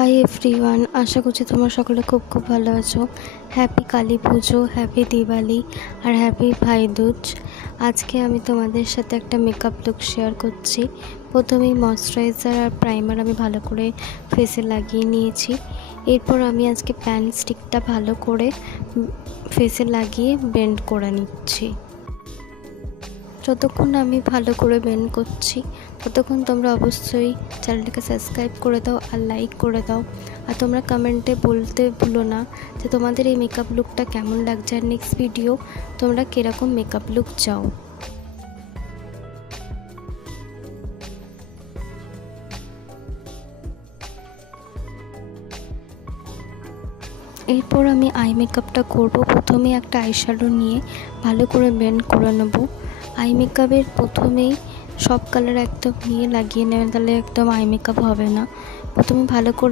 Hi everyone, আশা করছি তোমরা সকলে খুব ভালো আছো। হ্যাপি কালী পুজো, হ্যাপি দিওয়ালি আর হ্যাপি ভাই দুজ। আজকে আমি তোমাদের সাথে একটা মেকআপ লুক শেয়ার করছি। প্রথমেই ময়শ্চারাইজার আর প্রাইমার আমি ভালো করে ফেসে লাগিয়ে নিয়েছি। এরপর আমি আজকে প্যান স্টিকটা ভালো করে ফেসে লাগিয়ে বেন্ড করে নিচ্ছি। যতক্ষণ আমি ভালো করে বেন্ড করছি ততক্ষণ তোমরা অবশ্যই চ্যানেলটাকে সাবস্ক্রাইব করে দাও আর লাইক করে দাও। আর তোমরা কমেন্টে বলতে ভুলো না যে তোমাদের এই মেকআপ লুকটা কেমন লাগছে আর নেক্সট ভিডিও তোমরা কীরকম মেকআপ লুক চাও। এরপর আমি আই মেকআপটা করব। প্রথমে একটা আইশ্যাডো নিয়ে ভালো করে ব্লেন্ড করে নেব। আই মেকআপের প্রথমেই সব কালার একদম নিয়ে লাগিয়ে নেবেন, তাহলে একদম আই মেকআপ হবে না। প্রথমে ভালো করে